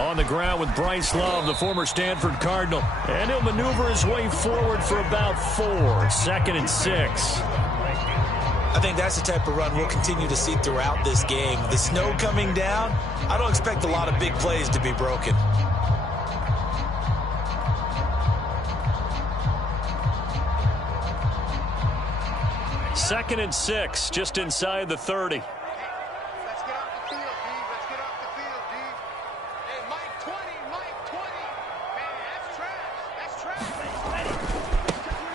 On the ground with Bryce Love, the former Stanford Cardinal. And he'll maneuver his way forward for about 4. 2nd and 6. I think that's the type of run we'll continue to see throughout this game. The snow coming down, I don't expect a lot of big plays to be broken. Second and 6, just inside the 30. Let's get off the field, D. Let's get off the field, D. Hey, Mike 20, Mike 20. Man, that's trash. That's trash.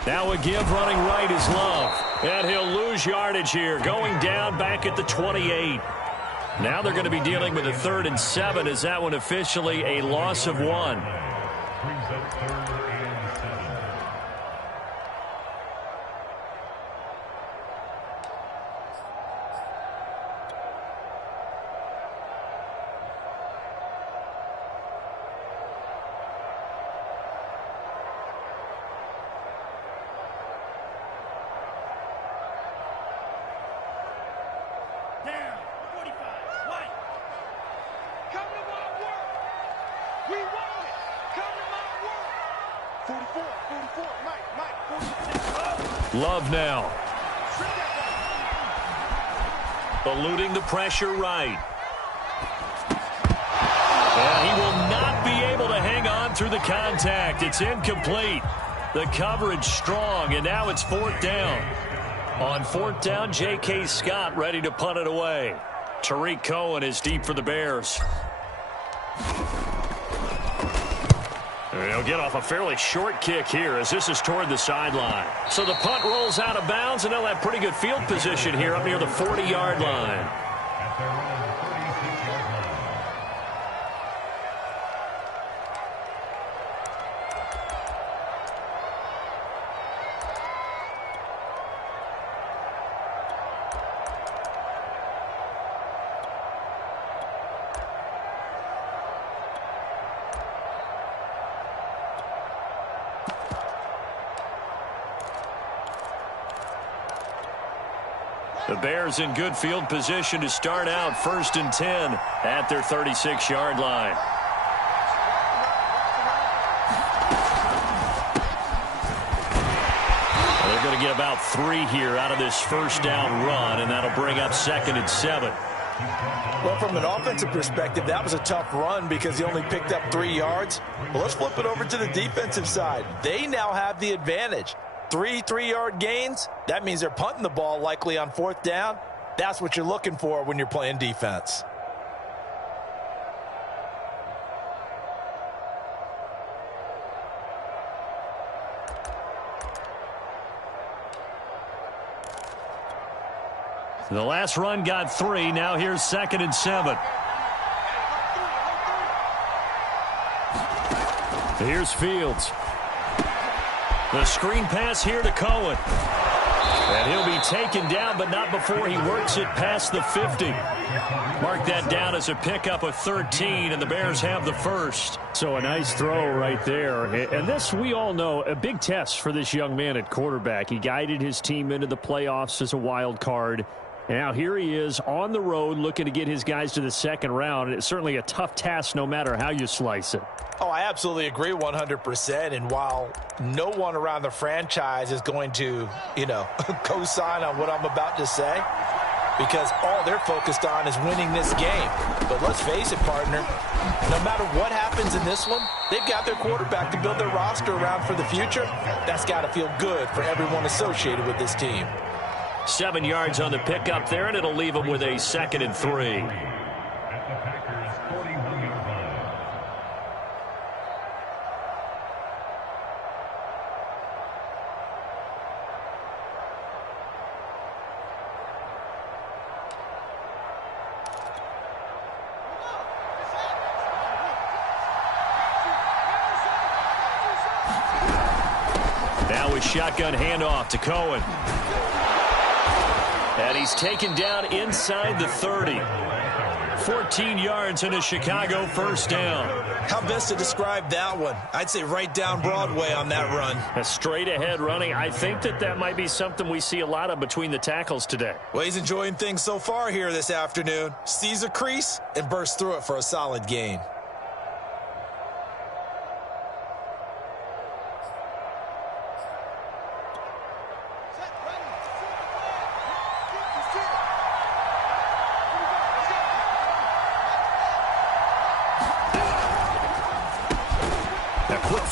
Now a give running right is Love. And he'll lose yardage here, going down back at the 28. Now they're going to be dealing with a 3rd and 7. Is that one officially a loss of 1? Love now. Eluding the pressure right. And he will not be able to hang on through the contact. It's incomplete. The coverage strong, and now it's 4th down. On 4th down, J.K. Scott ready to punt it away. Tariq Cohen is deep for the Bears. He'll get off a fairly short kick here as this is toward the sideline. So the punt rolls out of bounds, and they'll have pretty good field position here up near the 40-yard line. The Bears in good field position to start out 1st and 10 at their 36-yard line. They're going to get about 3 here out of this 1st down run, and that'll bring up 2nd and 7. Well, from an offensive perspective, that was a tough run because he only picked up 3 yards. Well, let's flip it over to the defensive side. They now have the advantage. 3 3-yard gains, that means they're punting the ball likely on 4th down. That's what you're looking for when you're playing defense. The last run got 3. Now here's 2nd and 7. Here's Fields. The screen pass here to Cohen. And he'll be taken down, but not before he works it past the 50. Mark that down as a pickup of 13, and the Bears have the 1st. So a nice throw right there. And this, we all know, a big test for this young man at quarterback. He guided his team into the playoffs as a wild card. Now here he is on the road looking to get his guys to the 2nd round. It's certainly a tough task no matter how you slice it. Oh, I absolutely agree 100%. And while no one around the franchise is going to, co-sign on what I'm about to say, because all they're focused on is winning this game. But let's face it, partner, no matter what happens in this one, they've got their quarterback to build their roster around for the future. That's got to feel good for everyone associated with this team. 7 yards on the pickup there, and it'll leave them with a 2nd and 3. Now with shotgun handoff to Cohen. And he's taken down inside the 30. 14 yards and a Chicago 1st down. How best to describe that one? I'd say right down Broadway on that run. A straight ahead running. I think that might be something we see a lot of between the tackles today. Well, he's enjoying things so far here this afternoon. Sees a crease and bursts through it for a solid gain.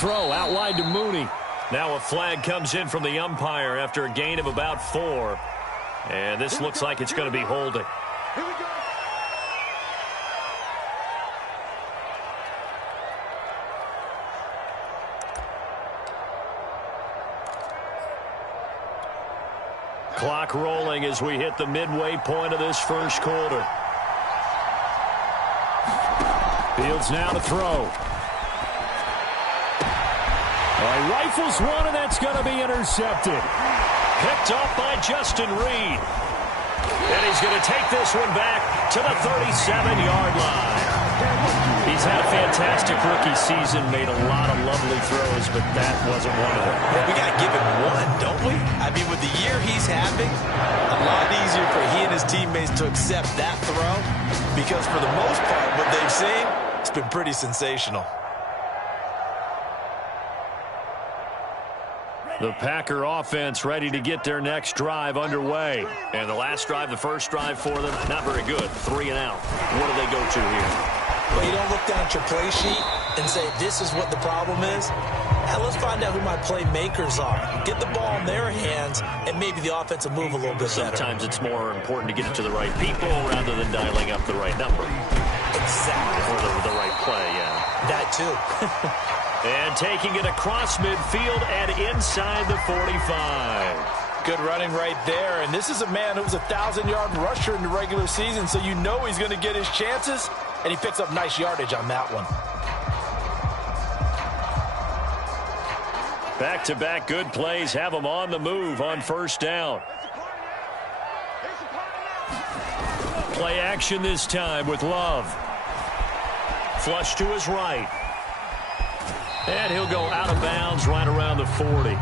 throw out wide to Mooney. Now a flag comes in from the umpire after a gain of about 4. And this looks like it's going to be holding. Here we go. Clock rolling as we hit the midway point of this first quarter. Fields now to throw. He rifles one, and that's going to be intercepted. Picked off by Justin Reed. And he's going to take this one back to the 37-yard line. He's had a fantastic rookie season, made a lot of lovely throws, but that wasn't one of them. Yeah, we got to give him one, don't we? I mean, with the year he's having, a lot easier for he and his teammates to accept that throw because for the most part, what they've seen, it's been pretty sensational. The Packer offense ready to get their next drive underway. And the last drive, the first drive for them, not very good. 3 and out. What do they go to here? Well, you don't look down at your play sheet and say, this is what the problem is. Now, let's find out who my playmakers are. Get the ball in their hands, and maybe the offense will move a little bit better. Sometimes it's more important to get it to the right people rather than dialing up the right number. Exactly. Or the right play, yeah. That, too. And taking it across midfield and inside the 45. Good running right there. And this is a man who was a 1,000-yard rusher in the regular season, so you know he's going to get his chances, and he picks up nice yardage on that one. Back-to-back good plays have him on the move on first down. Play action this time with Love. Flush to his right. And he'll go out of bounds right around the 40.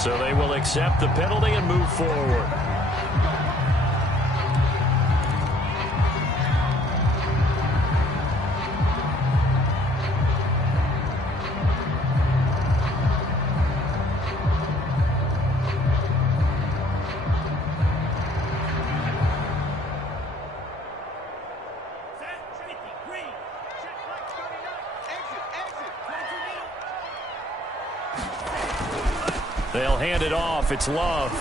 So they will accept the penalty and move forward. They'll hand it off. It's Love.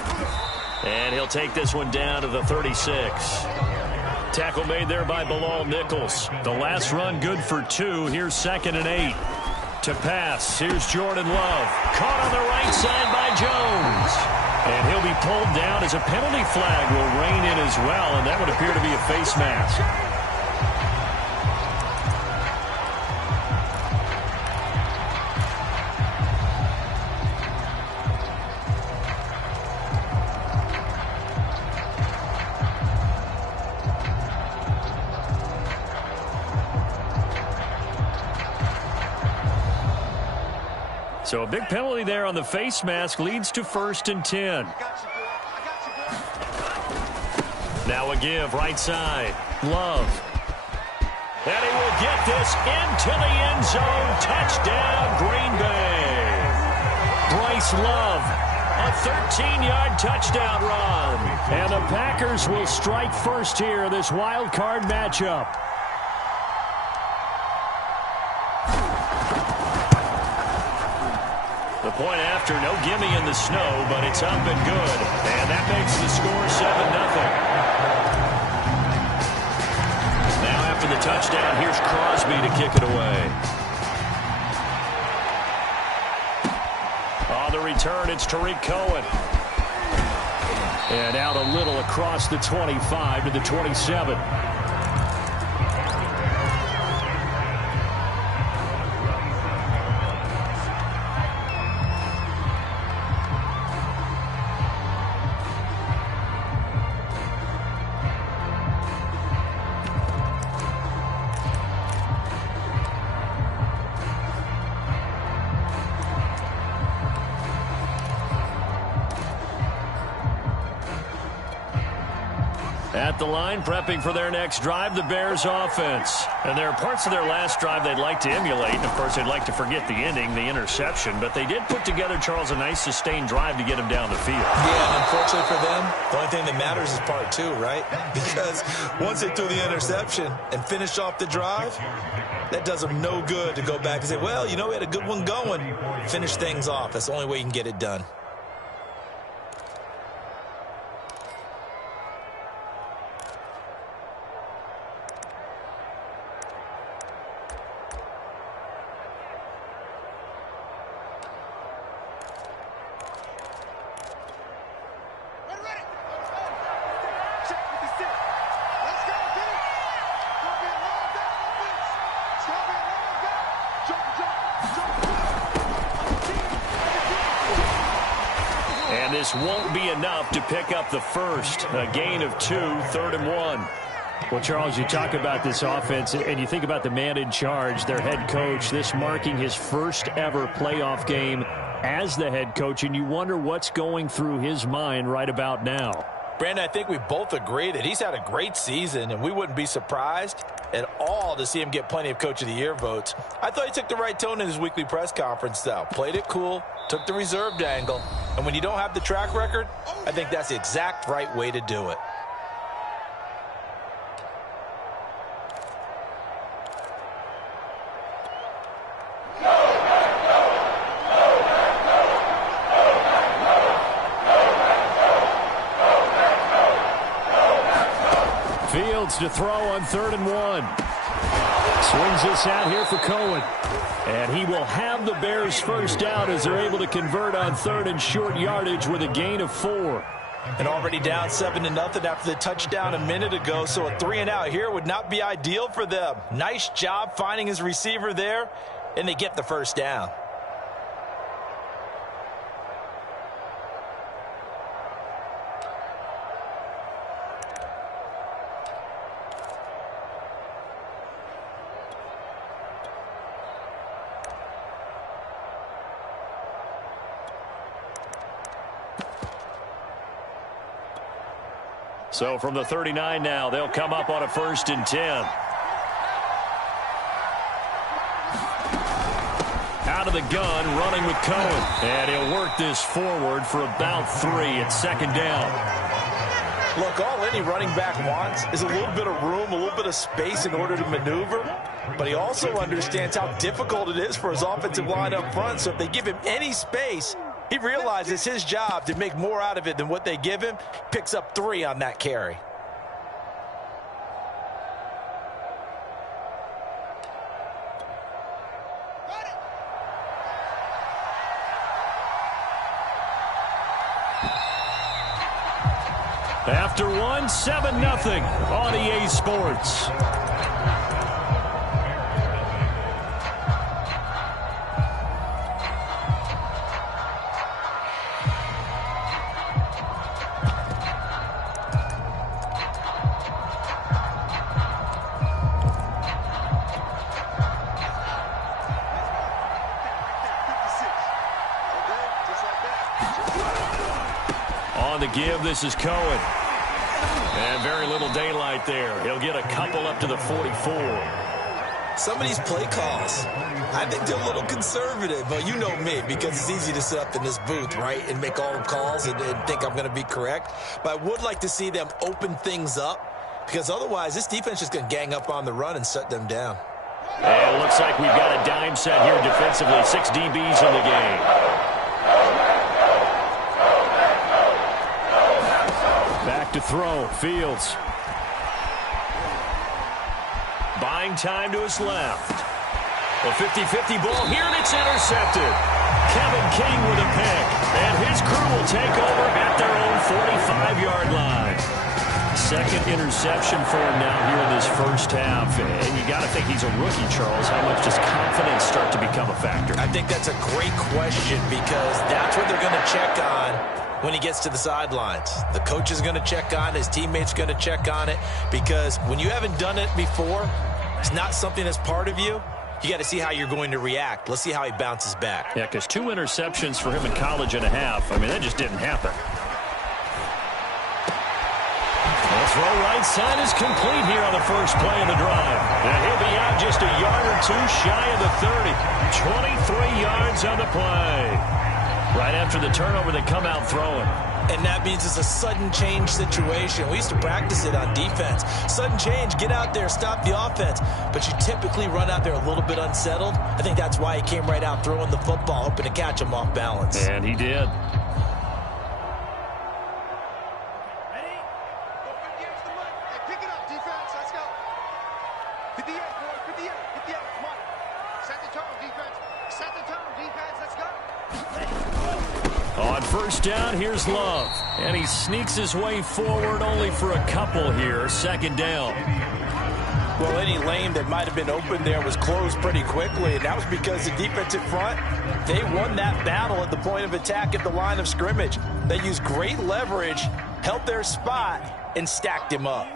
And he'll take this one down to the 36. Tackle made there by Bilal Nichols. The last run good for 2. Here's 2nd and 8. To pass. Here's Jordan Love. Caught on the right side by Jones. And he'll be pulled down as a penalty flag will rein in as well. And that would appear to be a face mask. So a big penalty there on the face mask leads to 1st and 10. Now a give right side. Love. And he will get this into the end zone. Touchdown, Green Bay. Bryce Love. A 13-yard touchdown run. And the Packers will strike first here, this wild card matchup. The point after, no gimme in the snow, but it's up and good. And that makes the score 7-0. Now after the touchdown, here's Crosby to kick it away. On the return, it's Tariq Cohen. And out a little across the 25 to the 27. At the line, prepping for their next drive, the Bears offense. And there are parts of their last drive they'd like to emulate. And, of course, they'd like to forget the ending, the interception. But they did put together, Charles, a nice sustained drive to get him down the field. Yeah, and unfortunately for them, the only thing that matters is part two, right? Because once they threw the interception and finished off the drive, that does them no good to go back and say, well, you know, we had a good one going. Finish things off. That's the only way you can get it done. And this won't be enough to pick up the first. A gain of 2, 3rd and 1. Well, Charles, you talk about this offense, and you think about the man in charge, their head coach, this marking his first ever playoff game as the head coach, and you wonder what's going through his mind right about now. Brandon, I think we both agree that he's had a great season, and we wouldn't be surprised at all to see him get plenty of Coach of the Year votes. I thought he took the right tone in his weekly press conference, though. Played it cool, took the reserved angle, and when you don't have the track record, I think that's the exact right way to do it. Fields to throw on 3rd and 1. Swings this out here for Cohen. And he will have the Bears first down as they're able to convert on 3rd and short yardage with a gain of 4. And already down 7-0 after the touchdown a minute ago, so a 3 and out here would not be ideal for them. Nice job finding his receiver there, and they get the first down. So from the 39 now, they'll come up on a 1st and 10. Out of the gun, running with Cohen. And he'll work this forward for about 3 at 2nd down. Look, all any running back wants is a little bit of room, a little bit of space in order to maneuver. But he also understands how difficult it is for his offensive line up front. So if they give him any space, he realizes it's his job to make more out of it than what they give him. Picks up 3 on that carry. After 1, 7-0 on EA Sports. On the give, this is Cohen. And very little daylight there. He'll get a couple up to the 44. Some of these play calls, I think they're a little conservative. But you know me, because it's easy to sit up in this booth, right, and make all the calls and think I'm going to be correct. But I would like to see them open things up, because otherwise this defense is going to gang up on the run and shut them down. And it looks like we've got a dime set here defensively. 6 DBs in the game. Back to throw. Fields. Buying time to his left. A 50-50 ball here, and it's intercepted. Kevin King with a pick. And his crew will take over at their own 45-yard line. Second interception for him now here in this first half. And you got to think he's a rookie, Charles. How much does confidence start to become a factor? I think that's a great question, because that's what they're going to check on when he gets to the sidelines. The coach is going to check on it. His teammates going to check on it, because when you haven't done it before, it's not something that's part of you. You got to see how you're going to react. Let's see how he bounces back. Yeah, because 2 interceptions for him in college and a half. I mean, that just didn't happen. Let's Throw right side is complete here on the first play of the drive. And he'll be out just a yard or two shy of the 30. 23 yards on the play. Right after the turnover, they come out throwing. And that means it's a sudden change situation. We used to practice it on defense. Sudden change, get out there, stop the offense. But you typically run out there a little bit unsettled. I think that's why he came right out throwing the football, hoping to catch him off balance. And he did. On first down, here's Love. And he sneaks his way forward only for a couple here. Second down. Well, any lane that might have been open there was closed pretty quickly, and that was because the defensive front, they won that battle at the point of attack at the line of scrimmage. They used great leverage, held their spot, and stacked him up.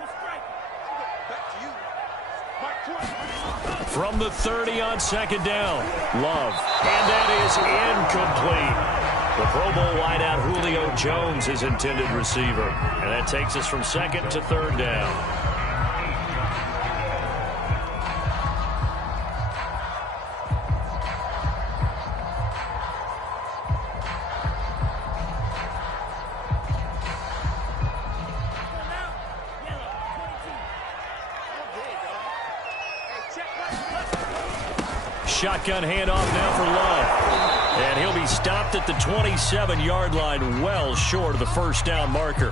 From the 30 on second down, Love. And that is incomplete. The Pro Bowl wideout Julio Jones is intended receiver. And that takes us from second to third down. Shotgun handoff now for Love. And he'll be stopped at the 27-yard line, well short of the first down marker.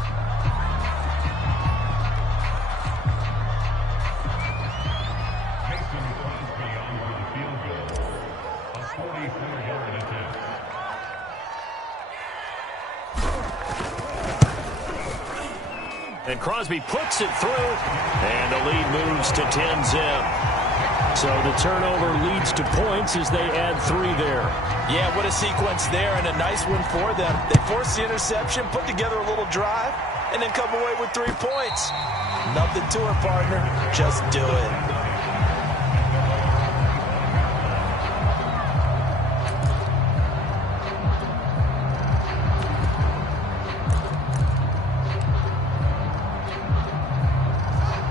And Crosby puts it through. And the lead moves to 10-zip. So the turnover leads to points as they add 3 there. Yeah, what a sequence there, and a nice one for them. They force the interception, put together a little drive, and then come away with 3 points. Nothing to it, partner. Just do it.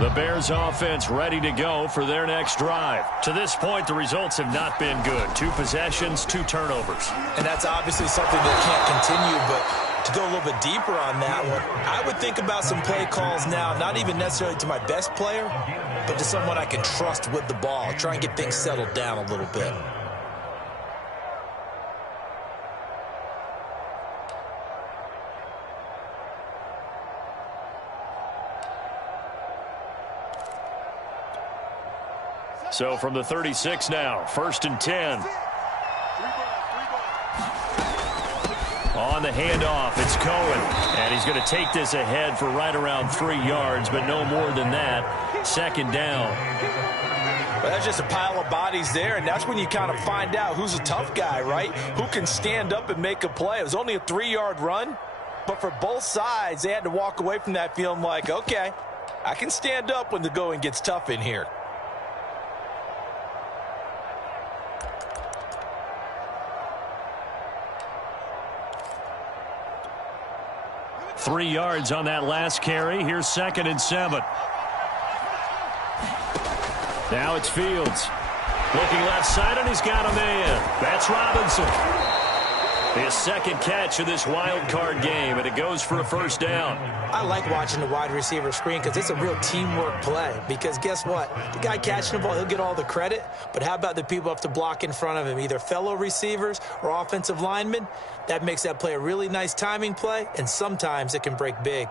The Bears offense ready to go for their next drive. To this point, the results have not been good. 2 possessions, 2 turnovers. And that's obviously something that can't continue, but to go a little bit deeper on that one, I would think about some play calls now, not even necessarily to my best player, but to someone I can trust with the ball. Try and get things settled down a little bit. So from the 36 now, 1st and 10. On the handoff, it's Cohen. And he's going to take this ahead for right around 3 yards, but no more than that. 2nd down. Well, that's just a pile of bodies there, and that's when you kind of find out who's a tough guy, right? Who can stand up and make a play. It was only a 3-yard run, but for both sides, they had to walk away from that feeling like, okay, I can stand up when the going gets tough in here. Three yards on that last carry. Here's 2nd and 7. Now it's Fields. Looking left side, and he's got a man. That's Robinson. His 2nd catch of this wild card game, and it goes for a 1st down. I like watching the wide receiver screen because it's a real teamwork play. Because guess what? The guy catching the ball, he'll get all the credit. But how about the people who have to block in front of him, either fellow receivers or offensive linemen? That makes that play a really nice timing play, and sometimes it can break big.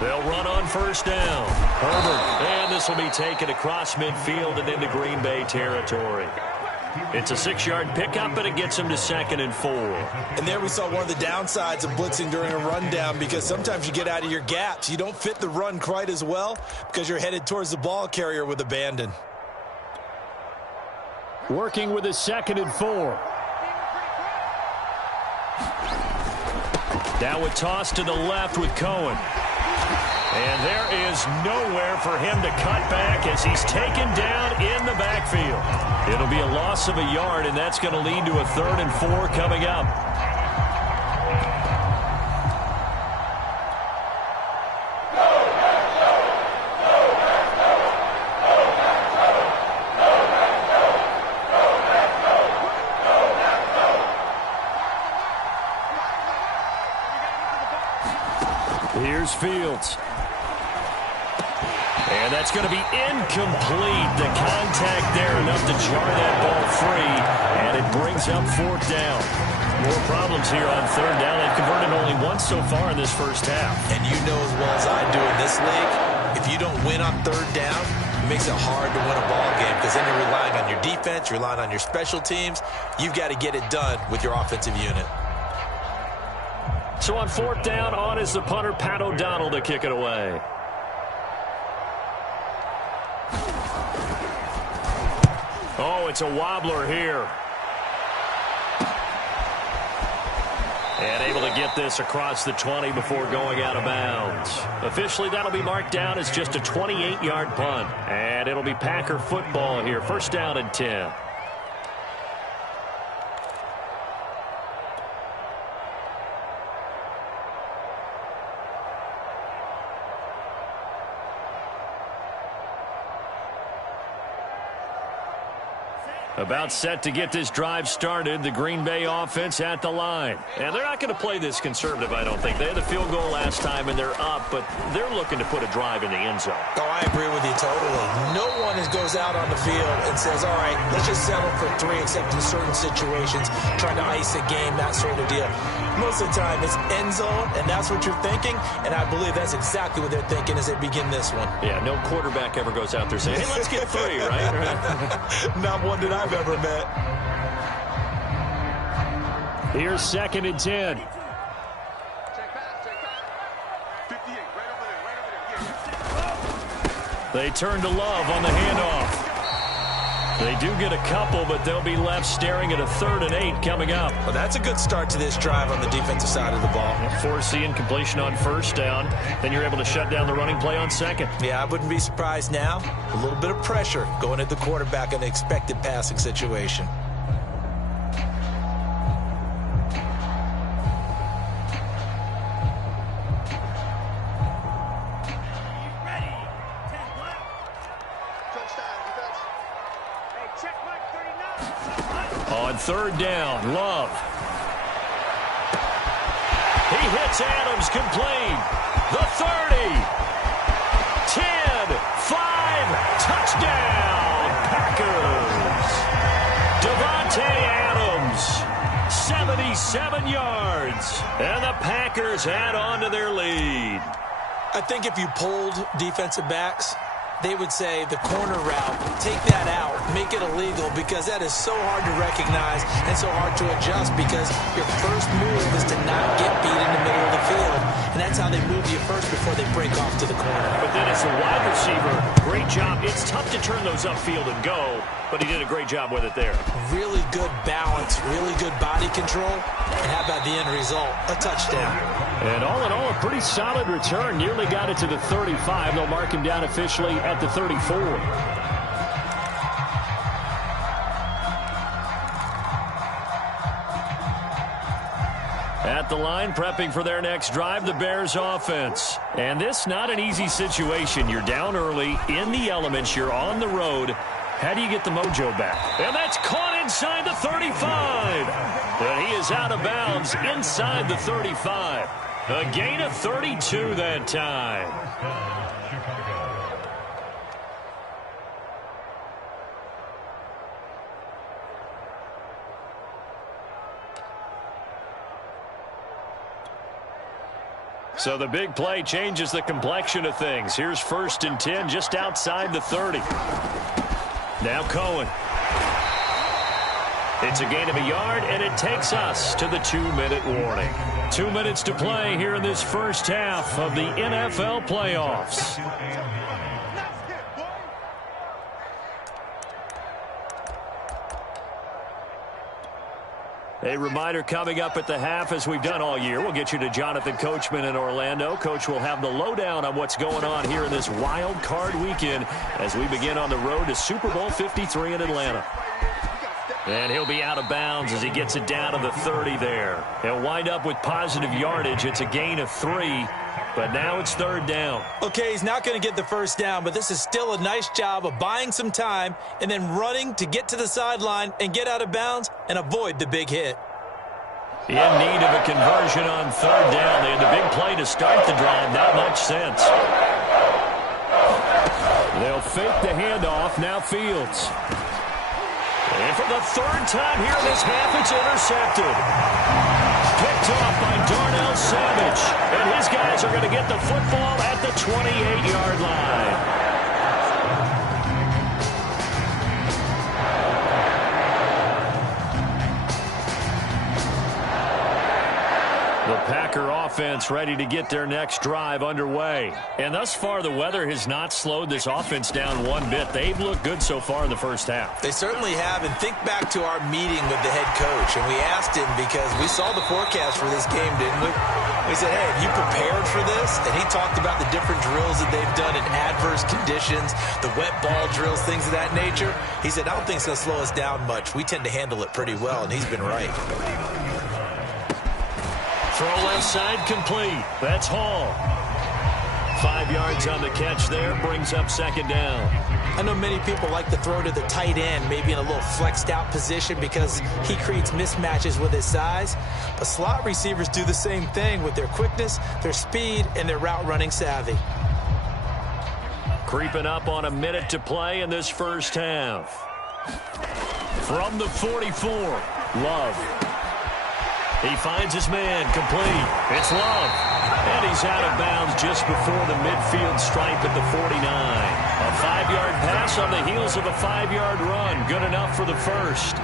They'll run on 1st down. Herbert, and this will be taken across midfield and into Green Bay territory. It's a 6-yard pickup, but it gets him to 2nd and 4. And there we saw one of the downsides of blitzing during a rundown, because sometimes you get out of your gaps. You don't fit the run quite as well because you're headed towards the ball carrier with abandon. Working with his 2nd and 4. Now a toss to the left with Cohen. And there is nowhere for him to cut back as he's taken down in the backfield. It'll be a loss of a yard, and that's going to lead to a 3rd and 4 coming up. Here's Fields. And that's going to be incomplete. The contact there enough to jar that ball free, and it brings up 4th down. More problems here on 3rd down. They've converted only once so far in this first half. And you know as well as I do in this league, if you don't win on 3rd down, it makes it hard to win a ball game because then you're relying on your defense, you're relying on your special teams. You've got to get it done with your offensive unit. So on 4th down, on is the punter, Pat O'Donnell, to kick it away. Oh, it's a wobbler here. And able to get this across the 20 before going out of bounds. Officially, that'll be marked down as just a 28-yard punt. And it'll be Packer football here. 1st down and 10. About set to get this drive started. The Green Bay offense at the line. And they're not going to play this conservative, I don't think. They had the field goal last time, and they're up, but they're looking to put a drive in the end zone. Oh, I agree with you totally. No one goes out on the field and says, all right, let's just settle for 3, except in certain situations, trying to ice a game, that sort of deal. Most of the time, it's end zone, and that's what you're thinking, and I believe that's exactly what they're thinking as they begin this one. Yeah, no quarterback ever goes out there saying, hey, let's get 3, right? Not one that I've ever met. Here's 2nd and 10. Check back. 58, right over there. Yeah. They turn to Love on the handoff. They do get a couple, but they'll be left staring at a 3rd and 8 coming up. Well, that's a good start to this drive on the defensive side of the ball. Foreseeing completion on 1st down. Then you're able to shut down the running play on 2nd. Yeah, I wouldn't be surprised now. A little bit of pressure going at the quarterback in an expected passing situation. On 3rd down, Love. He hits Adams complete. The 30. 10, 5, touchdown, Packers. Devontae Adams, 77 yards. And the Packers add on to their lead. I think if you polled defensive backs, they would say the corner route, take that out, make it illegal, because that is so hard to recognize and so hard to adjust, because your first move is to not get beat in the middle of the field, and that's how they move you first before they break off to the corner. But then as a wide receiver, great job. It's tough to turn those upfield and go, but he did a great job with it there. Really good balance, really good body control, and how about the end result? A touchdown. And all in all, a pretty solid return. Nearly got it to the 35. They'll mark him down officially at the 34. At the line, prepping for their next drive, the Bears offense. And this, not an easy situation. You're down early, in the elements, you're on the road. How do you get the mojo back? And that's caught inside the 35. And he is out of bounds inside the 35. A gain of 32 that time. So the big play changes the complexion of things. Here's 1st and 10 just outside the 30. Now Cohen. It's a gain of a yard, and it takes us to the 2-minute warning. 2 minutes to play here in this first half of the NFL playoffs. A reminder coming up at the half, as we've done all year. We'll get you to Jonathan Coachman in Orlando. Coach will have the lowdown on what's going on here in this wild card weekend as we begin on the road to Super Bowl 53 in Atlanta. And he'll be out of bounds as he gets it down to the 30 there. He'll wind up with positive yardage. It's a gain of 3, but now it's 3rd down. Okay, he's not going to get the first down, but this is still a nice job of buying some time and then running to get to the sideline and get out of bounds and avoid the big hit. In need of a conversion on 3rd down. They had the big play to start the drive. Not much sense. They'll fake the handoff. Now Fields. And for the 3rd time here in this half, it's intercepted. Picked off by Darnell Savage. And his guys are going to get the football at the 28-yard line. The Packer offense ready to get their next drive underway. And thus far, the weather has not slowed this offense down one bit. They've looked good so far in the first half. They certainly have. And think back to our meeting with the head coach. And we asked him, because we saw the forecast for this game, didn't we? We said, hey, have you prepared for this? And he talked about the different drills that they've done in adverse conditions, the wet ball drills, things of that nature. He said, I don't think it's going to slow us down much. We tend to handle it pretty well, and he's been right. Throw left side complete. That's Hall. 5 yards on the catch there. Brings up 2nd down. I know many people like to throw to the tight end, maybe in a little flexed out position because he creates mismatches with his size. But slot receivers do the same thing with their quickness, their speed, and their route running savvy. Creeping up on a minute to play in this first half. From the 44, Love. He finds his man, complete. It's Love. And he's out of bounds just before the midfield stripe at the 49. A 5-yard pass on the heels of a 5-yard run. Good enough for the first.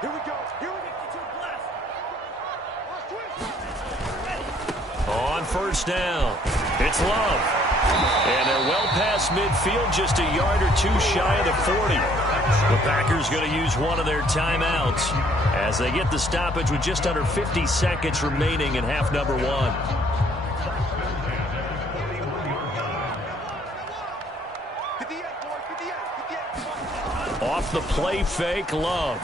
Here we go. On first down, it's Love. And they're well past midfield, just a yard or two shy of the 40. The Packers going to use one of their timeouts as they get the stoppage with just under 50 seconds remaining in half number 1. Off the play fake, Love.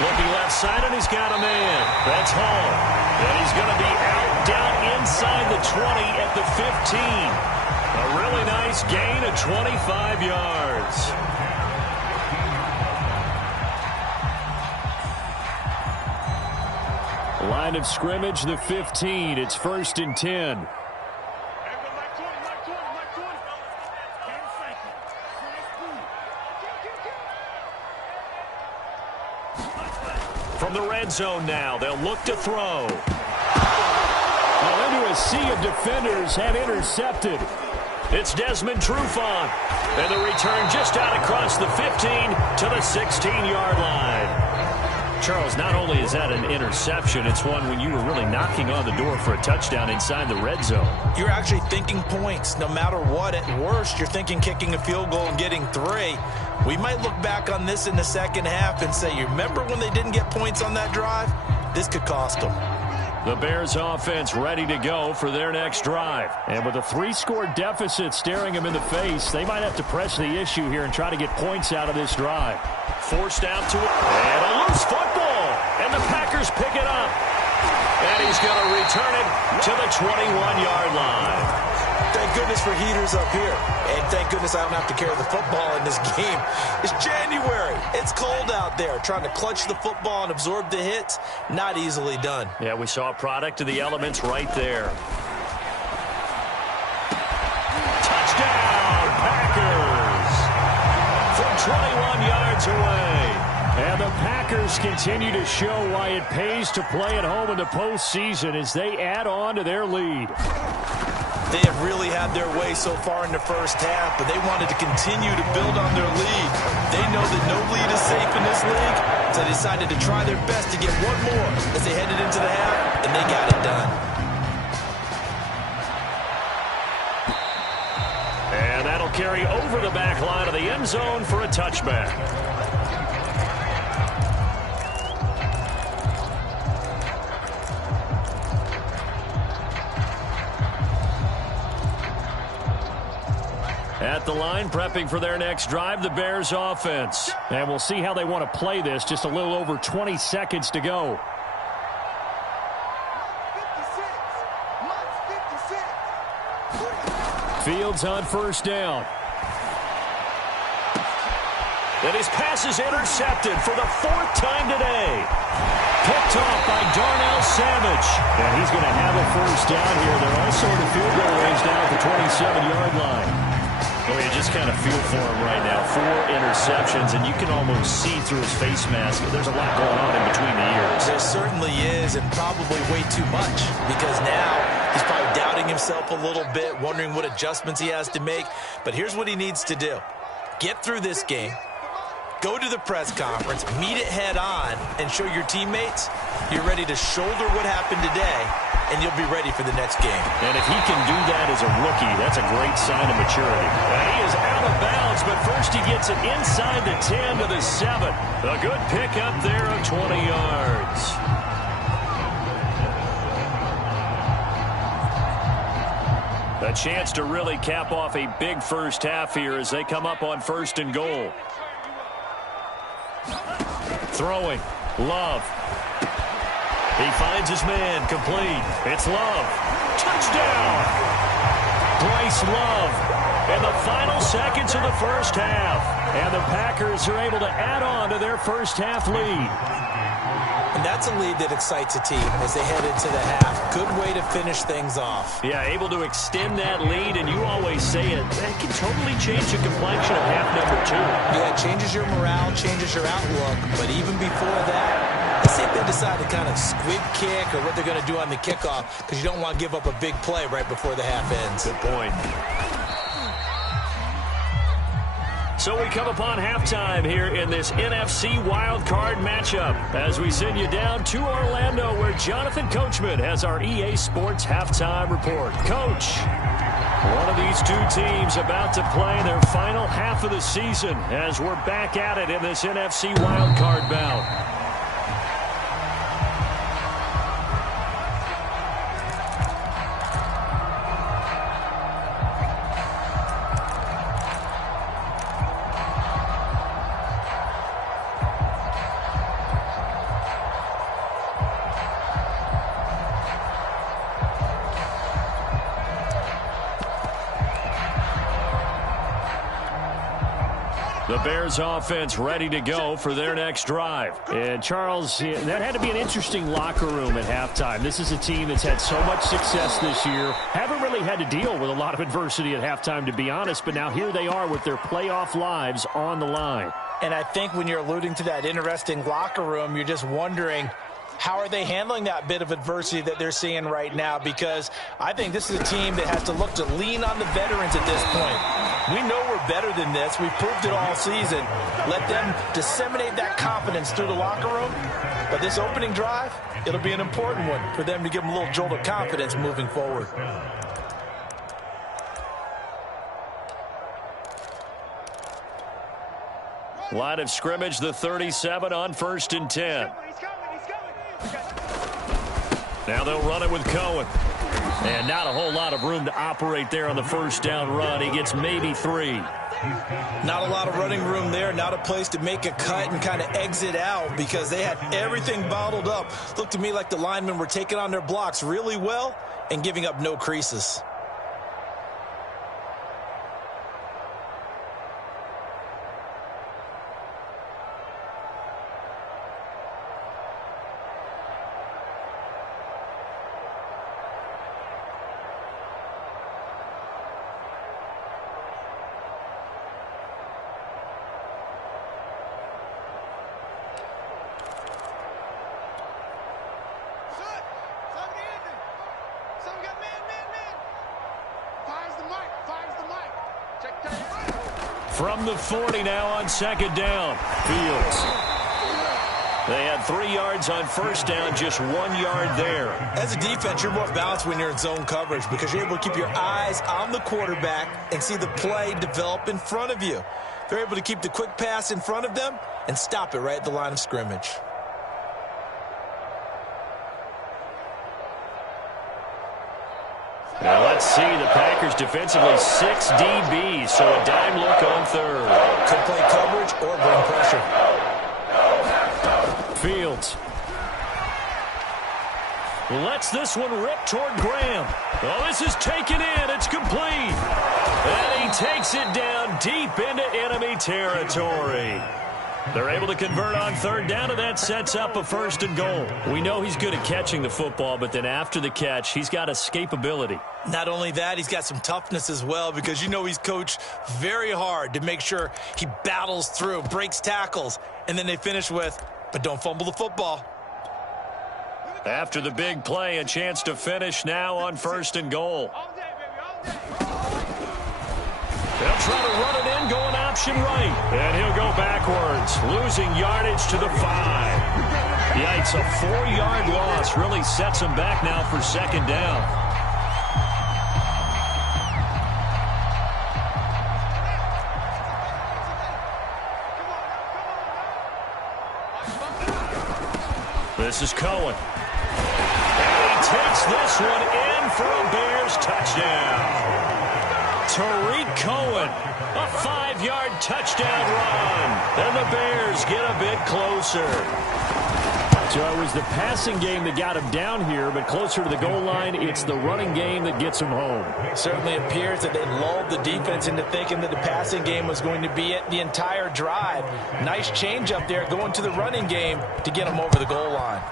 Looking left side, and he's got a man. That's Hall. And he's going to be out down inside the 20 at the 15. A really nice gain of 25 yards. Line of scrimmage, the 15. It's 1st and 10. From the red zone now, they'll look to throw. Well, into a sea of defenders, and intercepted. It's Desmond Trufant. And the return just out across the 15 to the 16-yard line. Charles, not only is that an interception, it's one when you were really knocking on the door for a touchdown inside the red zone. You're actually thinking points. No matter what, at worst, you're thinking kicking a field goal and getting 3. We might look back on this in the second half and say, you remember when they didn't get points on that drive? This could cost them. The Bears offense ready to go for their next drive. And with a 3-score deficit staring them in the face, they might have to press the issue here and try to get points out of this drive. Forced out to it. And a loose football. And the Packers pick it up. And he's going to return it to the 21-yard line. Thank goodness for heaters up here. And thank goodness I don't have to carry the football in this game. It's January. It's cold out there. Trying to clutch the football and absorb the hits, not easily done. Yeah, we saw a product of the elements right there. Touchdown, Packers! From 21 yards away. And the Packers continue to show why it pays to play at home in the postseason as they add on to their lead. They have really had their way so far in the first half, but they wanted to continue to build on their lead. They know that no lead is safe in this league, so they decided to try their best to get one more as they headed into the half, and they got it done. carry over the back line of the end zone for a touchback. At the line, prepping for their next drive, the Bears offense. And we'll see how they want to play this. Just a little over 20 seconds to go. Fields on first down. And his pass is intercepted for the 4th time today. Picked off by Darnell Savage. And he's going to have a first down here. They're all sort of field goal range down at the 27-yard line. Oh, you just kind of feel for him right now. 4 interceptions, and you can almost see through his face mask. There's a lot going on in between the ears. There certainly is, and probably way too much, because now he's probably doubting himself a little bit, wondering what adjustments he has to make. But here's what he needs to do. Get through this game, go to the press conference, meet it head on, and show your teammates you're ready to shoulder what happened today, and you'll be ready for the next game. And if he can do that as a rookie, that's a great sign of maturity. And he is out of bounds, but first he gets it inside the 10 to the 7. A good pickup there of 20 yards. A chance to really cap off a big first half here as they come up on 1st and goal. Throwing. Love. He finds his man, complete. It's Love. Touchdown! Bryce Love in the final seconds of the first half. And the Packers are able to add on to their first half lead. And that's a lead that excites a team as they head into the half. Good way to finish things off. Yeah, able to extend that lead, and you always say it, that can totally change the complexion of half number 2. Yeah, it changes your morale, changes your outlook. But even before that, let's see if they decide to kind of squib kick or what they're going to do on the kickoff, because you don't want to give up a big play right before the half ends. Good point. So we come upon halftime here in this NFC wildcard matchup as we send you down to Orlando where Jonathan Coachman has our EA Sports halftime report. Coach, one of these two teams about to play their final half of the season as we're back at it in this NFC wildcard bout. The Bears offense ready to go for their next drive. And Charles, that had to be an interesting locker room at halftime. This is a team that's had so much success this year. Haven't really had to deal with a lot of adversity at halftime, to be honest. But now here they are with their playoff lives on the line. And I think when you're alluding to that interesting locker room, you're just wondering, how are they handling that bit of adversity that they're seeing right now? Because I think this is a team that has to look to lean on the veterans at this point. We know we're better than this. We've proved it all season. Let them disseminate that confidence through the locker room. But this opening drive, it'll be an important one for them to give them a little jolt of confidence moving forward. Line of scrimmage, the 37 on 1st and 10. Now they'll run it with Cohen. And not a whole lot of room to operate there on the first down run. He gets maybe 3. Not a lot of running room there. Not a place to make a cut and kind of exit out because they had everything bottled up. Looked to me like the linemen were taking on their blocks really well and giving up no creases. From the 40 now on 2nd down. Fields. They had 3 yards on first down, just 1 yard there. As a defense, you're more balanced when you're in zone coverage because you're able to keep your eyes on the quarterback and see the play develop in front of you. They're able to keep the quick pass in front of them and stop it right at the line of scrimmage. Now let's see, the Packers defensively 6 DBs, so a dime look on third. Could play coverage or bring pressure. Fields lets this one rip toward Graham. Oh, this is taken in. It's complete. And he takes it down deep into enemy territory. They're able to convert on third down, and that sets up a 1st and goal. We know he's good at catching the football, but then after the catch, he's got escapability. Not only that, he's got some toughness as well because you know he's coached very hard to make sure he battles through, breaks tackles, and then they finish with, but don't fumble the football. After the big play, a chance to finish now on 1st and goal. They'll try to run it in, going option right. And he'll go backwards, losing yardage to the 5. Yikes, a 4-yard loss really sets him back now for 2nd down. This is Cohen. And he takes this one in for a Bears touchdown. Tariq Cohen, a 5-yard touchdown run. And the Bears get a bit closer. So it was the passing game that got him down here, but closer to the goal line, it's the running game that gets him home. Certainly appears that they lulled the defense into thinking that the passing game was going to be it the entire drive. Nice change up there going to the running game to get him over the goal line.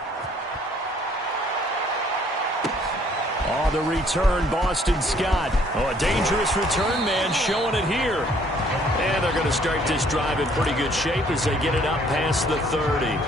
Oh, the return, Boston Scott. Oh, a dangerous return man showing it here. And they're going to start this drive in pretty good shape as they get it up past the 30.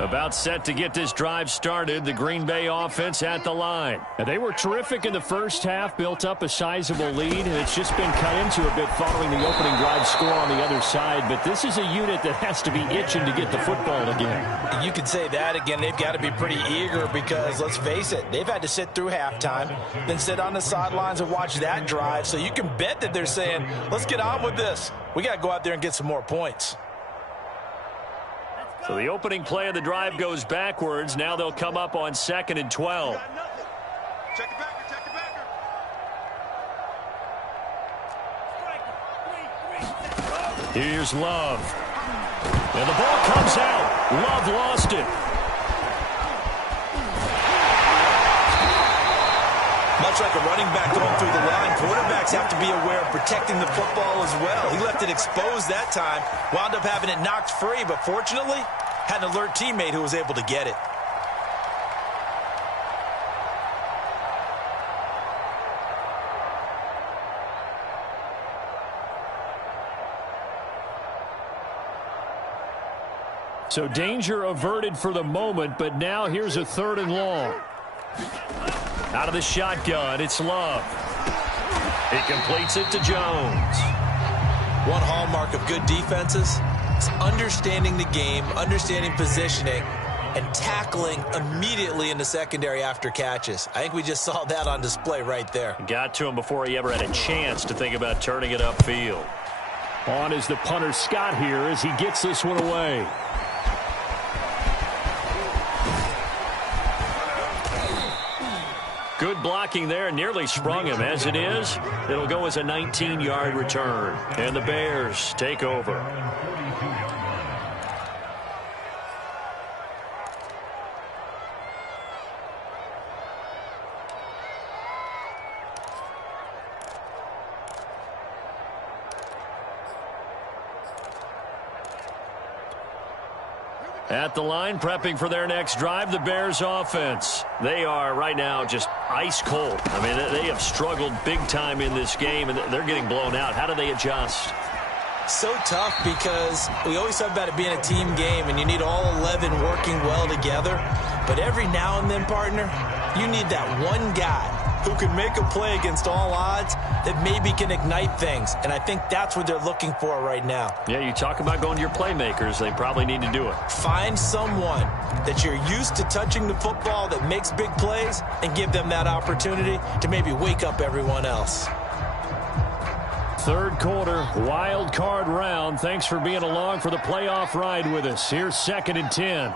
About set to get this drive started, the Green Bay offense at the line. And they were terrific in the first half, built up a sizable lead, and it's just been cut into a bit following the opening drive score on the other side. But this is a unit that has to be itching to get the football again. You could say that again. They've got to be pretty eager because, let's face it, they've had to sit through halftime, then sit on the sidelines and watch that drive. So you can bet that they're saying, let's get on with this. We got to go out there and get some more points. So the opening play of the drive goes backwards. Now they'll come up on 2nd and 12. Check it back, check it back. Here's Love. And the ball comes out. Love lost it. Much like a running back going through the line, quarterbacks have to be aware of protecting the football as well. He left it exposed that time, wound up having it knocked free, but fortunately, had an alert teammate who was able to get it. So danger averted for the moment, but now here's a 3rd and long. Out of the shotgun, it's Love. He completes it to Jones. One hallmark of good defenses is understanding the game, understanding positioning, and tackling immediately in the secondary after catches. I think we just saw that on display right there. Got to him before he ever had a chance to think about turning it upfield. On is the punter Scott here as he gets this one away. Good blocking there, nearly sprung him. As it is, it'll go as a 19-yard return. And the Bears take over. At the line, prepping for their next drive, the Bears offense. They are right now just ice cold. I mean, they have struggled big time in this game, and they're getting blown out. How do they adjust? So tough because we always talk about it being a team game and you need all 11 working well together. But every now and then, partner, you need that one guy who can make a play against all odds that maybe can ignite things. And I think that's what they're looking for right now. Yeah, you talk about going to your playmakers. They probably need to do it. Find someone that you're used to touching the football that makes big plays and give them that opportunity to maybe wake up everyone else. Third quarter, wild card round. Thanks for being along for the playoff ride with us. Here's 2nd and 10.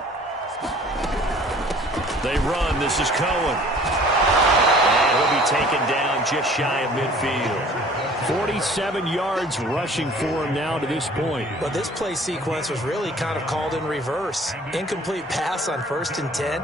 They run. This is Cohen. And he'll be taken down just shy of midfield. 47 yards rushing for him now to this point. But this play sequence was really kind of called in reverse. Incomplete pass on 1st and 10.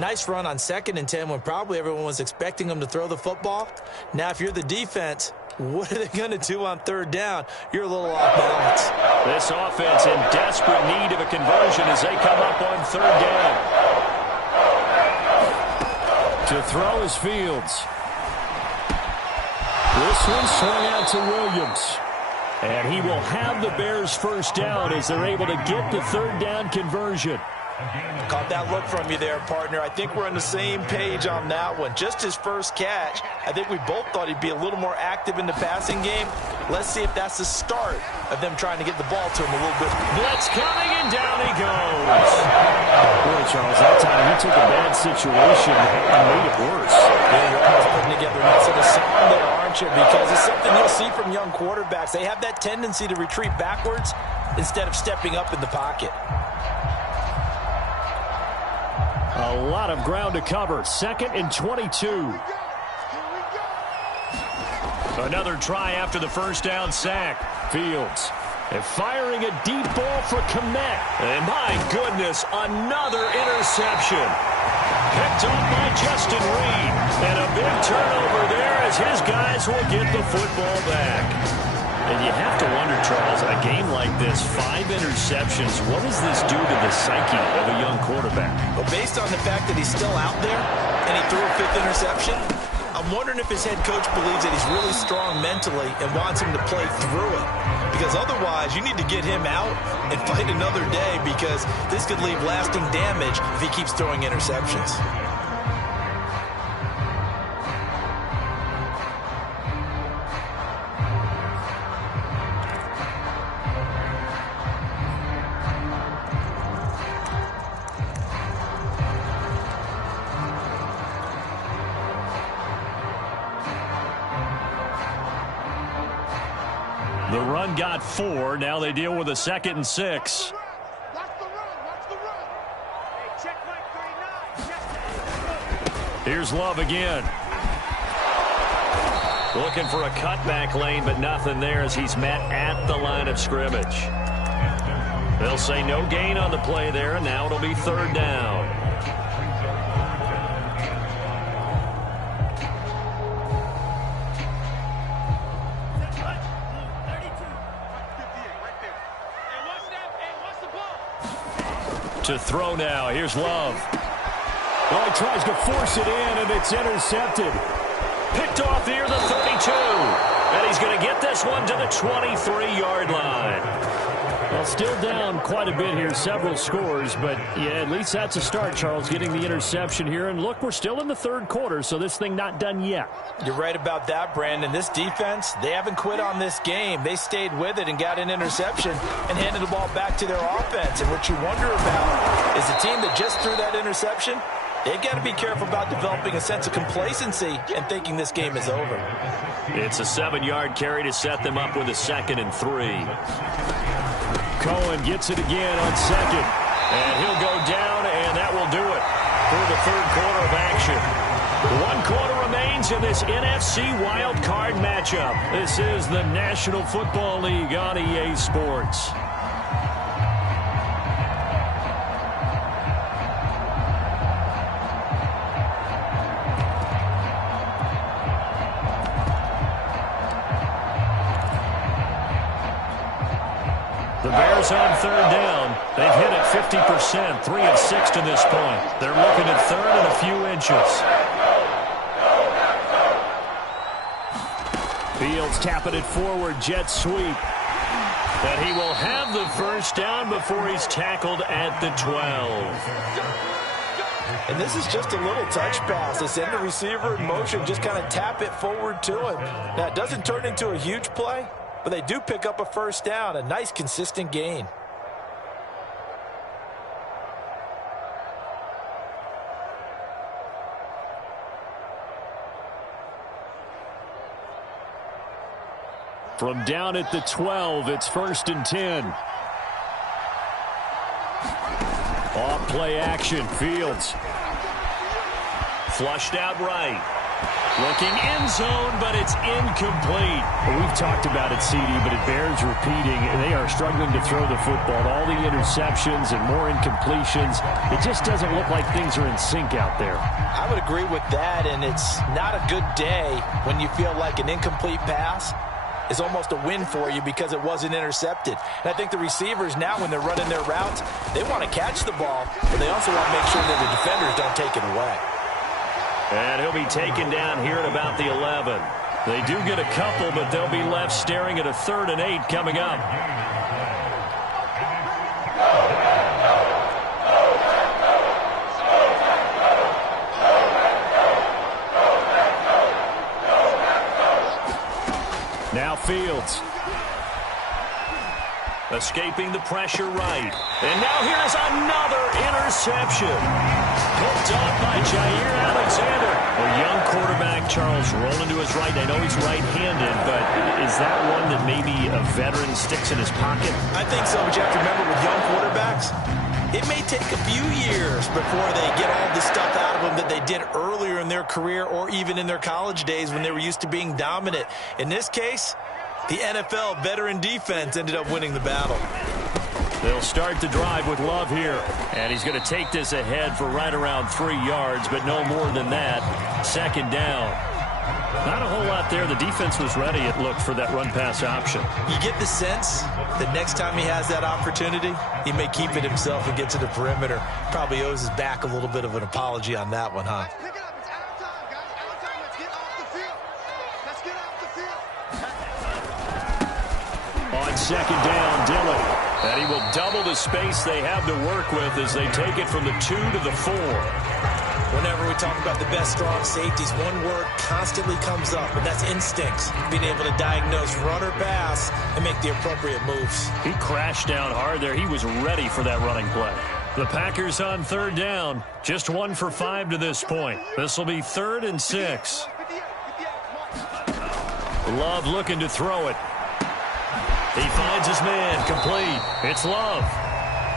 Nice run on 2nd and 10 when probably everyone was expecting him to throw the football. Now, if you're the defense, what are they going to do on 3rd down? You're a little off balance. This offense in desperate need of a conversion as they come up on 3rd down. To throw is Fields. This one swung out to Williams. And he will have the Bears first down as they're able to get the 3rd down conversion. Caught that look from you there, partner. I think we're on the same page on that one. Just his first catch. I think we both thought he'd be a little more active in the passing game. Let's see if that's the start of them trying to get the ball to him a little bit. Blitz coming, and down he goes. Boy, Charles, that time he took a bad situation and made it worse. Yeah, you're almost putting together a sort of song there, aren't you? Because it's something you'll see from young quarterbacks. They have that tendency to retreat backwards instead of stepping up in the pocket. A lot of ground to cover. 2nd and 22. Another try after the first down sack. Fields. And firing a deep ball for Kmet. And my goodness, another interception. Picked up by Justin Reed. And a big turnover there as his guys will get the football back. And you have to wonder, Charles, a game like this, 5 interceptions, what does this do to the psyche of a young quarterback? Well, based on the fact that he's still out there and he threw a 5th interception, I'm wondering if his head coach believes that he's really strong mentally and wants him to play through it. Because otherwise, you need to get him out and fight another day because this could leave lasting damage if he keeps throwing interceptions. The run got 4. Now they deal with a 2nd and 6. Watch the run. Watch the run. Hey, check Mike 39. Here's Love again. Looking for a cutback lane, but nothing there as he's met at the line of scrimmage. They'll say no gain on the play there, and now it'll be 3rd down. To throw now. Here's Love. Well, he tries to force it in, and it's intercepted. Picked off near the 32. And he's going to get this one to the 23-yard line. Well, still down quite a bit here, several scores, but yeah, at least that's a start, Charles, getting the interception here. And look, we're still in the 3rd quarter, so this thing not done yet. You're right about that, Brandon. This defense, they haven't quit on this game. They stayed with it and got an interception and handed the ball back to their offense. And what you wonder about is the team that just threw that interception, they've got to be careful about developing a sense of complacency and thinking this game is over. It's a 7-yard carry to set them up with a 2nd and 3. Cohen gets it again on 2nd. And he'll go down, and that will do it for the 3rd quarter of action. 1 quarter remains in this NFC wild card matchup. This is the National Football League on EA Sports. The Bears on 3rd down. They've hit it 50%, 3 of 6 to this point. They're looking at 3rd and a few inches. Fields tapping it forward, jet sweep. And he will have the first down before he's tackled at the 12. And this is just a little touch pass. They send the receiver in motion, just kind of tap it forward to him. Now, it doesn't turn into a huge play, but they do pick up a first down, a nice, consistent gain. From down at the 12, it's 1st and 10. Off play action, Fields. Flushed out right. Looking end zone, but it's incomplete. Well, we've talked about it, CD, but it bears repeating. They are struggling to throw the football. All the interceptions and more incompletions. It just doesn't look like things are in sync out there. I would agree with that, and it's not a good day when you feel like an incomplete pass is almost a win for you because it wasn't intercepted. And I think the receivers now, when they're running their routes, they want to catch the ball, but they also want to make sure that the defenders don't take it away. And he'll be taken down here at about the 11. They do get a couple, but they'll be left staring at a 3rd and 8 coming up. Now Fields. Escaping the pressure right. And now here's another interception. Hooked up by Jair Alexander. A young quarterback, Charles, rolling to his right. I know he's right-handed, but is that one that maybe a veteran sticks in his pocket? I think so, but you have to remember with young quarterbacks, it may take a few years before they get all the stuff out of them that they did earlier in their career or even in their college days when they were used to being dominant. In this case, the NFL veteran defense ended up winning the battle. They'll start the drive with Love here. And he's going to take this ahead for right around 3 yards, but no more than that. 2nd down. Not a whole lot there. The defense was ready, it looked, for that run-pass option. You get the sense that next time he has that opportunity, he may keep it himself and get to the perimeter. Probably owes his back a little bit of an apology on that one, huh? Pick it up. It's out of time, guys. Out of time. Let's get off the field. Let's get off the field. On 2nd down, Dillon. And he will double the space they have to work with as they take it from the 2 to the 4. Whenever we talk about the best strong safeties, one word constantly comes up, and that's instincts. Being able to diagnose run or pass and make the appropriate moves. He crashed down hard there. He was ready for that running play. The Packers on 3rd down. Just 1 for 5 to this point. This will be 3rd and 6. Love looking to throw it. He finds his man, complete. It's Love.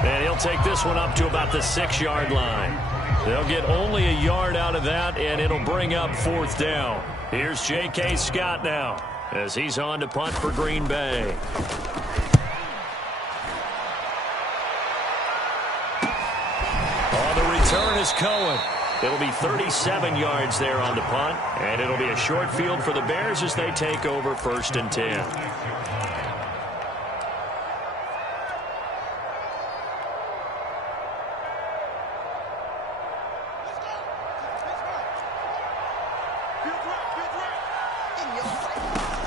And he'll take this one up to about the 6-yard line. They'll get only a yard out of that, and it'll bring up 4th down. Here's J.K. Scott now as he's on to punt for Green Bay. On the return is Cohen. It'll be 37 yards there on the punt, and it'll be a short field for the Bears as they take over 1st and 10.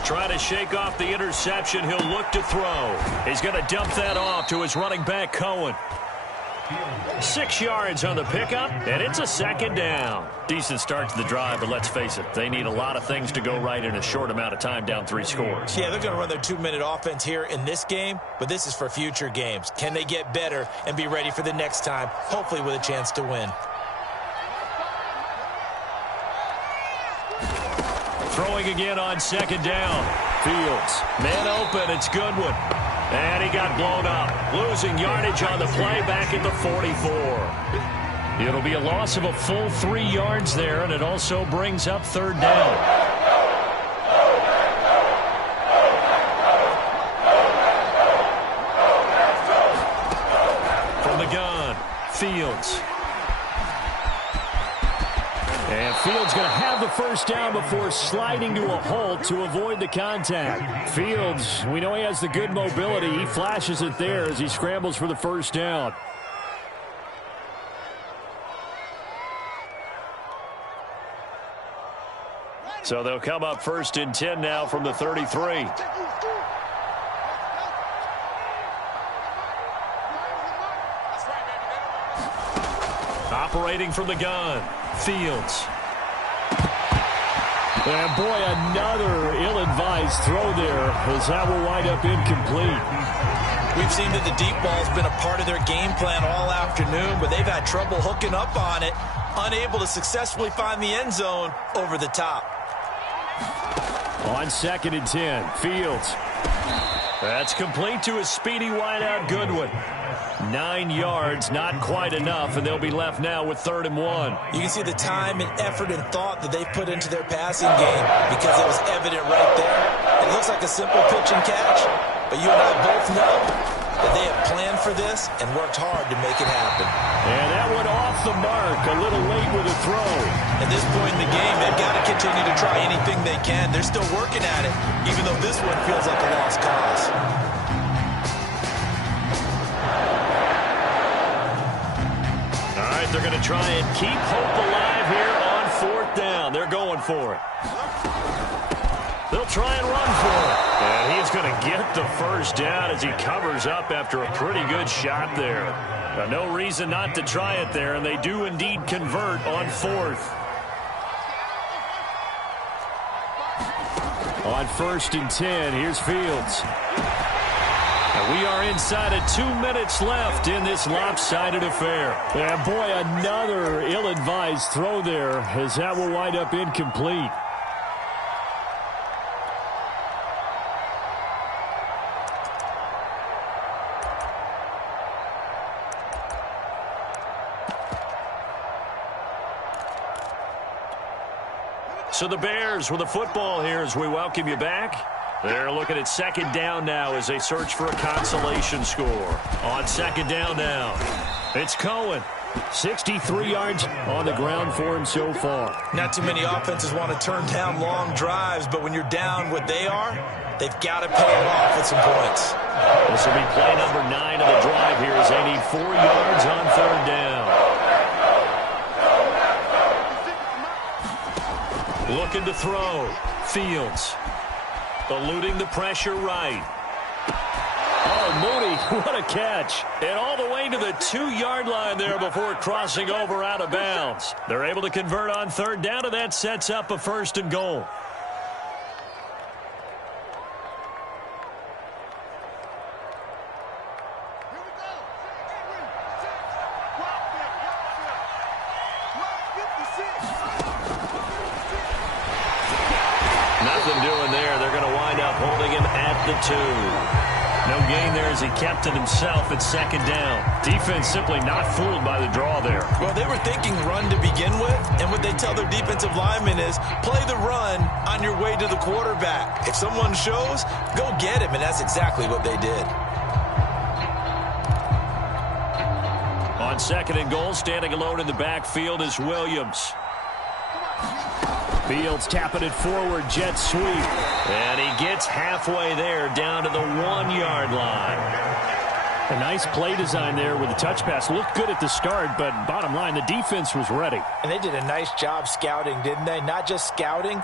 Trying to shake off the interception. He'll look to throw. He's going to dump that off to his running back, Cohen. 6 yards on the pickup, and it's a 2nd down. Decent start to the drive, but let's face it, they need a lot of things to go right in a short amount of time down 3 scores. Yeah, they're going to run their 2-minute offense here in this game, but this is for future games. Can they get better and be ready for the next time, hopefully with a chance to win? Throwing again on 2nd down. Fields. Man open. It's Goodwin. And he got blown up. Losing yardage on the play back at the 44. It'll be a loss of a full 3 yards there, and it also brings up 3rd down. From the gun, Fields. And Fields going to have the first down before sliding to a halt to avoid the contact. Fields, we know he has the good mobility. He flashes it there as he scrambles for the first down. So they'll come up 1st and 10 now from the 33. Operating from the gun, Fields. And boy, another ill-advised throw there as that will wind up incomplete. We've seen that the deep ball's been a part of their game plan all afternoon, but they've had trouble hooking up on it, unable to successfully find the end zone over the top. On 2nd and 10, Fields. That's complete to a speedy wideout Goodwin. 9 yards, not quite enough, and they'll be left now with 3rd and 1. You can see the time and effort and thought that they've put into their passing game because it was evident right there. It looks like a simple pitch and catch, but you and I both know that they have planned for this and worked hard to make it happen. And that went off the mark, a little late with a throw. At this point in the game, they've got to continue to try anything they can. They're still working at it, even though this one feels like a lost cause. All right, they're going to try and keep hope alive here on 4th down. They're going for it. They'll try and run for it. And he's going to get the 1st down as he covers up after a pretty good shot there. No reason not to try it there, and they do indeed convert on 4th. On 1st and 10, here's Fields. And we are inside of 2 minutes left in this lopsided affair. And boy, another ill-advised throw there as that will wind up incomplete. So the Bears with the football here as we welcome you back. They're looking at 2nd down now as they search for a consolation score. On 2nd down now, it's Cohen. 63 yards on the ground for him so far. Not too many offenses want to turn down long drives, but when you're down what they are, they've got to pay it off with some points. This will be play number 9 of the drive here as they need 4 yards on 3rd down. Looking to throw. Fields. Eluding the pressure right. Oh, Mooney, what a catch. And all the way to the 2-yard line there before crossing over out of bounds. They're able to convert on 3rd down, and that sets up a 1st and goal. Nothing doing there. They're going to wind up holding him at the 2. No gain there as he kept it himself at 2nd down. Defense simply not fooled by the draw there. Well, they were thinking run to begin with, and what they tell their defensive linemen is play the run on your way to the quarterback. If someone shows, go get him, and that's exactly what they did. On 2nd and goal, standing alone in the backfield is Williams. Fields tapping it forward, jet sweep. And he gets halfway there down to the 1-yard line. A nice play design there with the touch pass. Looked good at the start, but bottom line, the defense was ready. And they did a nice job scouting, didn't they? Not just scouting,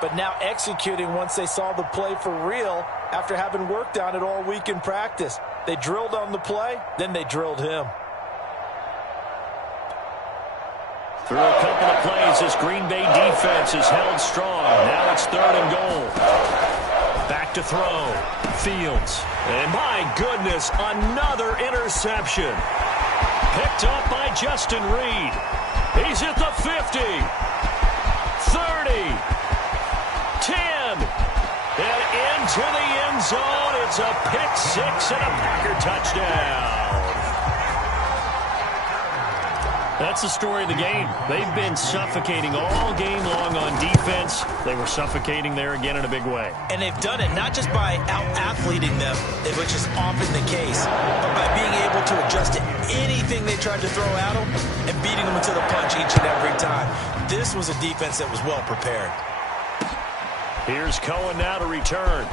but now executing once they saw the play for real after having worked on it all week in practice. They drilled on the play, then they drilled him. Through a couple of plays, this Green Bay defense is held strong. Now it's 3rd and goal. Back to throw. Fields. And my goodness, another interception. Picked up by Justin Reed. He's at the 50. 30. 10. And into the end zone. It's a pick 6 and a Packer touchdown. That's the story of the game. They've been suffocating all game long on defense. They were suffocating there again in a big way. And they've done it not just by out-athleting them, which is often the case, but by being able to adjust to anything they tried to throw at them and beating them to the punch each and every time. This was a defense that was well prepared. Here's Cohen now to return.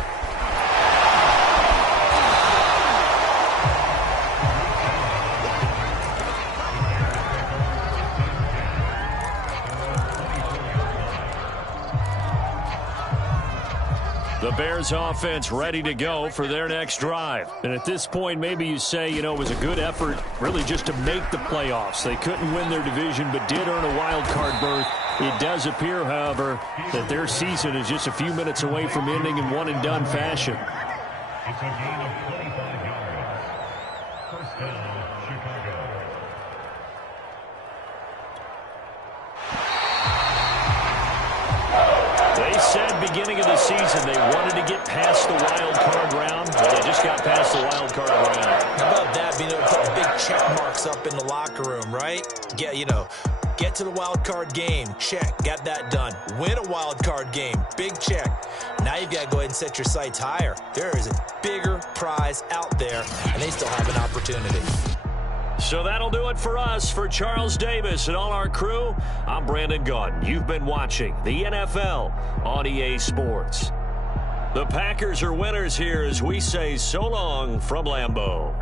The The Bears offense ready to go for their next drive. And at this point, maybe you say, it was a good effort really just to make the playoffs. They couldn't win their division but did earn a wild card berth. It does appear, however, that their season is just a few minutes away from ending in one-and-done fashion. It's a gain of 25 yards. First down, Chicago. They said beginning of the season they wanted to get past the wild card round. Well, they just got past the wild card round. How about that? Being able to put big check marks up in the locker room, right? Get to the wild card game. Check. Got that done. Win a wild card game. Big check. Now you've got to go ahead and set your sights higher. There is a bigger prize out there, and they still have an opportunity. So that'll do it for us. For Charles Davis and all our crew, I'm Brandon Gaudin. You've been watching the NFL on EA Sports. The Packers are winners here as we say so long from Lambeau.